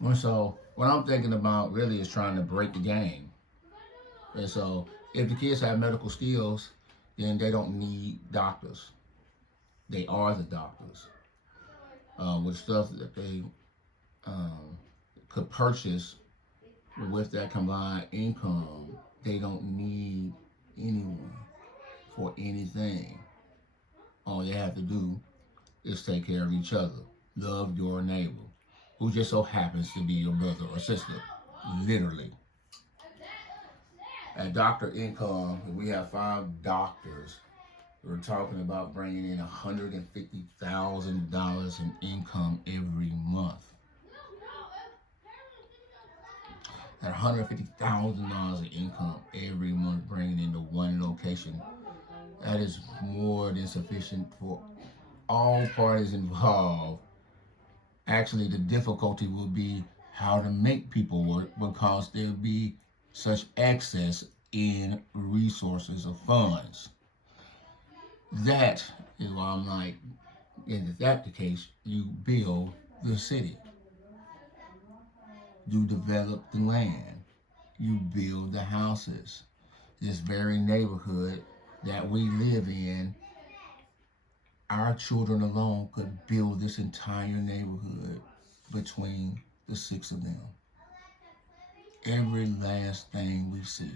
And so what I'm thinking about really is trying to break the game. And so if the kids have medical skills, then they don't need doctors. They are the doctors. With stuff that they um, could purchase with that combined income, they don't need anyone for anything. All they have to do is take care of each other. Love your neighbor, who just so happens to be your brother or sister. Literally. At Doctor Income, we have 5 doctors. We're talking about bringing in $150,000 in income every month. At $150,000 in income every month, bringing into one location, that is more than sufficient for all parties involved. Actually, the difficulty will be how to make people work because there'll be such excess in resources of funds. That is why I'm like, if that's the case, you build the city, you develop the land, you build the houses. This very neighborhood that we live in, our children alone could build this entire neighborhood between the 6 of them. Every last thing we see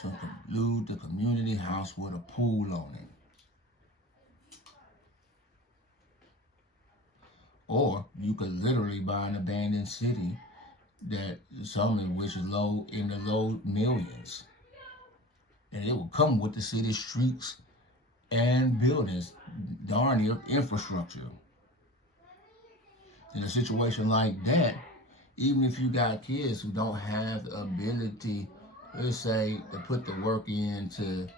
to include the community house with a pool on it. Or you could literally buy an abandoned city that some of which is low in the low millions. And it will come with the city streets and buildings, darn near infrastructure. In a situation like that, even if you got kids who don't have the ability, let's say, to put the work in to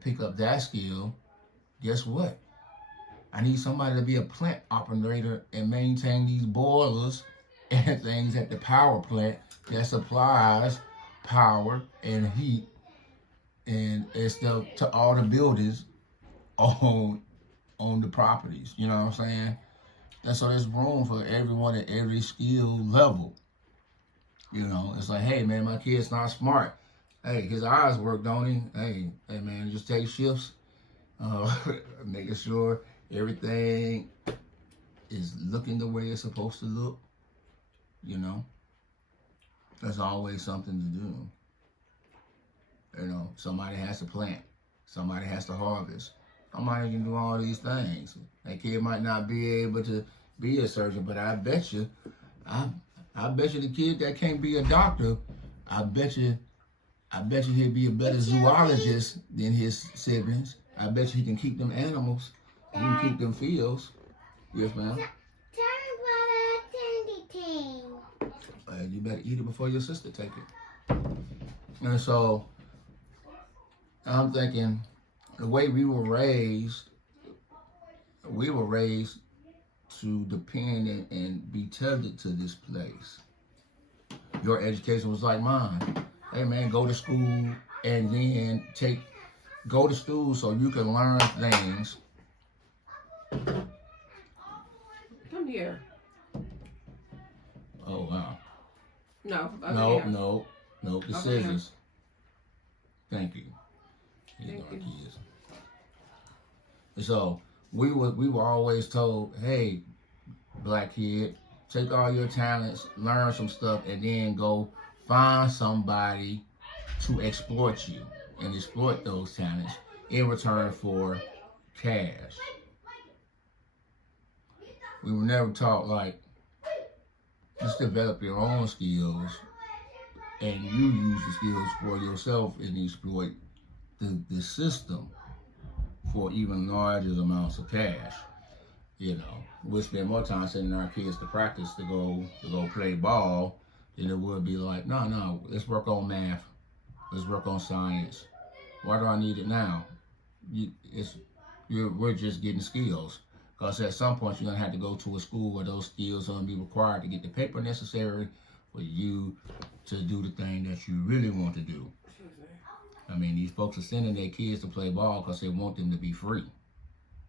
pick up that skill, guess what? I need somebody to be a plant operator and maintain these boilers and things at the power plant that supplies power and heat and stuff to all the buildings on on the properties. You know what I'm saying? And so there's room for everyone at every skill level. You know, it's like, hey man, my kid's not smart. Hey, his eyes work, don't he? Hey man, just take shifts, uh, making sure everything is looking the way it's supposed to look. You know, there's always something to do. You know, somebody has to plant, somebody has to harvest, somebody can do all these things. That kid might not be able to be a surgeon, but I, I bet you the kid that can't be a doctor, I bet you, I bet you he'll be a better zoologist than his siblings. I bet you he can keep them animals, he can keep them fields. Yes, ma'am. You better eat it before your sister take it. And so I'm thinking the way we were raised to depend and be tethered to this place. Your education was like mine. Hey man, go to school and then go to school so you can learn things. Come here. Oh wow. No. No. The Over scissors. Thank you. These Thank are our you. kids. And so we were always told, hey, black kid, take all your talents, learn some stuff, and then go find somebody to exploit you and exploit those talents in return for cash. We were never taught like just develop your own skills and you use the skills for yourself and exploit the system for even larger amounts of cash. You know, we'll spend more time sending our kids to practice to go play ball than it would be like, no, let's work on math, let's work on science. Why do I need it now? We're just getting skills. Because at some point you're gonna have to go to a school where those skills are gonna be required to get the paper necessary for you to do the thing that you really want to do. I mean, these folks are sending their kids to play ball because they want them to be free,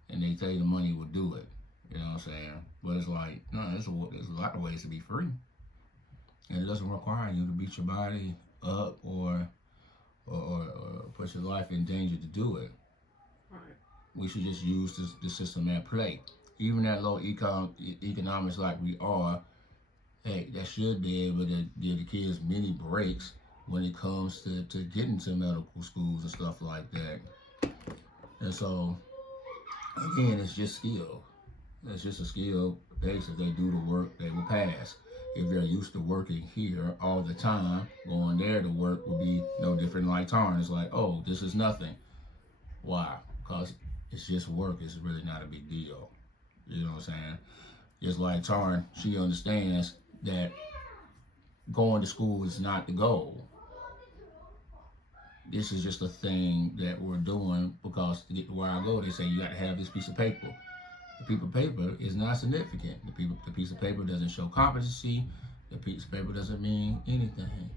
and they tell you the money will do it. You know what I'm saying? But it's like, no, there's a lot of ways to be free. And it doesn't require you to beat your body up or put your life in danger to do it. Right. We should just use the system at play. Even at low economics like we are, hey, that should be able to give the kids many breaks when it comes to getting to medical schools and stuff like that. And so, again, it's just skill. It's just a skill base. If they do the work, they will pass. If they're used to working here all the time, going there to work will be no different like Tarn. It's like, oh, this is nothing. Why? Because it's just work. It's really not a big deal. You know what I'm saying? Just like Tarn, she understands that going to school is not the goal. This is just a thing that we're doing because to get to where I go, they say you got to have this piece of paper. The piece of paper is not significant. The piece of paper doesn't show competency. The piece of paper doesn't mean anything.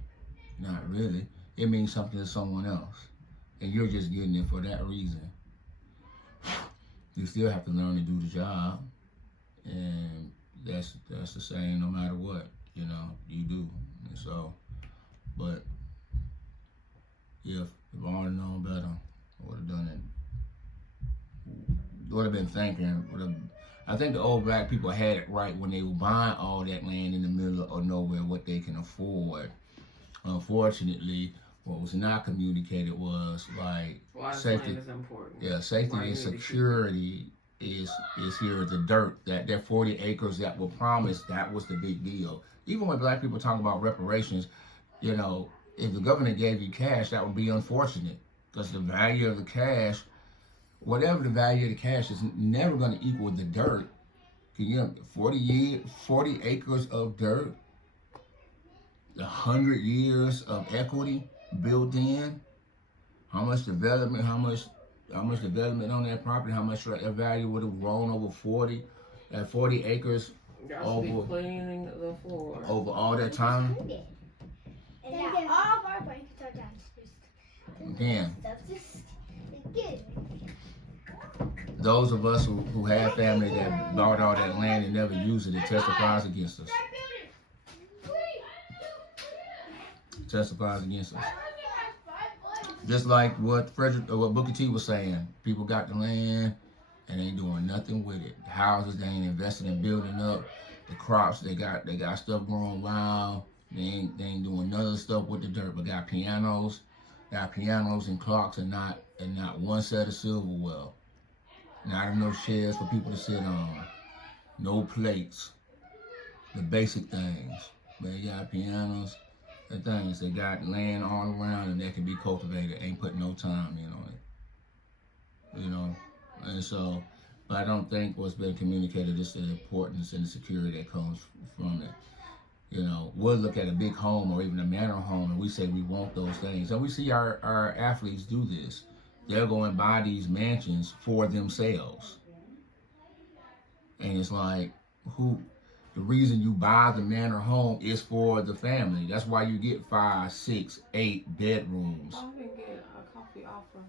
Not really. It means something to someone else. And you're just getting it for that reason. You still have to learn to do the job. And that's the same no matter what, you do. And so, but if I would have known better, I would have done it. Would have been thinking. I think the old black people had it right when they were buying all that land in the middle of nowhere, what they can afford. Unfortunately, what was not communicated was like safety. Land is important. Yeah, safety and security is here. The dirt that 40 acres that were promised, that was the big deal. Even when black people talk about reparations, if the government gave you cash, that would be unfortunate because the value of the cash, whatever the value of the cash, is never going to equal the dirt. 40 acres of dirt, 100 years of equity built in. How much development on that property? How much that value would have grown over 40 acres over cleaning the floor over all that time? And now all of our blankets are downstairs. Again, those of us who have family that bought all that land and never used it testifies against us. Testifies against us. Just like what Booker T was saying, people got the land and ain't doing nothing with it. The houses they ain't invested in building up. The crops they got stuff growing wild. They ain't doing none of the stuff with the dirt, but got pianos and clocks and not one set of silverware. Not enough chairs for people to sit on. No plates. The basic things. But they got pianos and things. They got land all around and that can be cultivated. Ain't putting no time in on it. And so, but I don't think what's been communicated is the importance and the security that comes from it. We'll look at a big home or even a manor home and we say we want those things. And we see our athletes do this. They'll go and buy these mansions for themselves. And it's like, the reason you buy the manor home is for the family. That's why you get 5, 6, 8 bedrooms. I didn't get a coffee offer.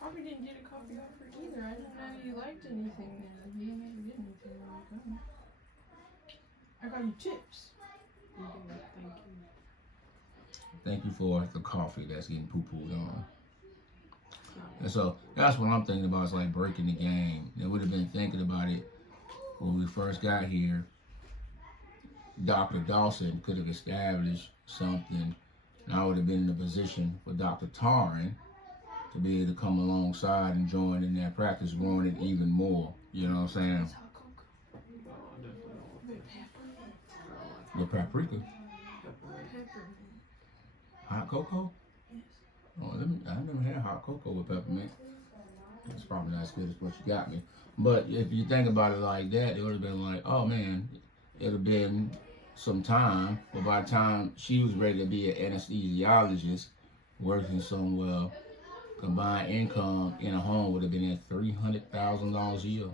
Probably didn't get a coffee offer either. I didn't know you liked anything then. You didn't ever get anything like that. I got you chips. Okay, thank you. Thank you for the coffee that's getting poo-pooed on. And so that's what I'm thinking about. It's like breaking the game. They would have been thinking about it when we first got here. Dr. Dawson could have established something, and I would have been in a position for Dr. Tarn to be able to come alongside and join in that practice, growing it even more. You know what I'm saying? The paprika. Hot cocoa? Oh, I never had hot cocoa with peppermint. It's probably not as good as what you got me. But if you think about it like that, it would have been like, oh man, it would have been some time. But by the time she was ready to be an anesthesiologist, working somewhere, combined income in a home would have been at $300,000 a year.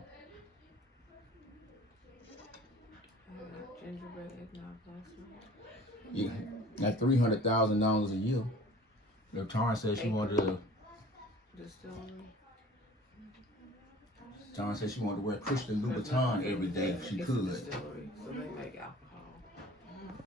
Gingerbread eggnog last night. Yeah, that's $300,000 a year. If Taryn said she wanted to Distillery. John said she wanted to wear Christian Louboutin every day if she It's in the could. distillery.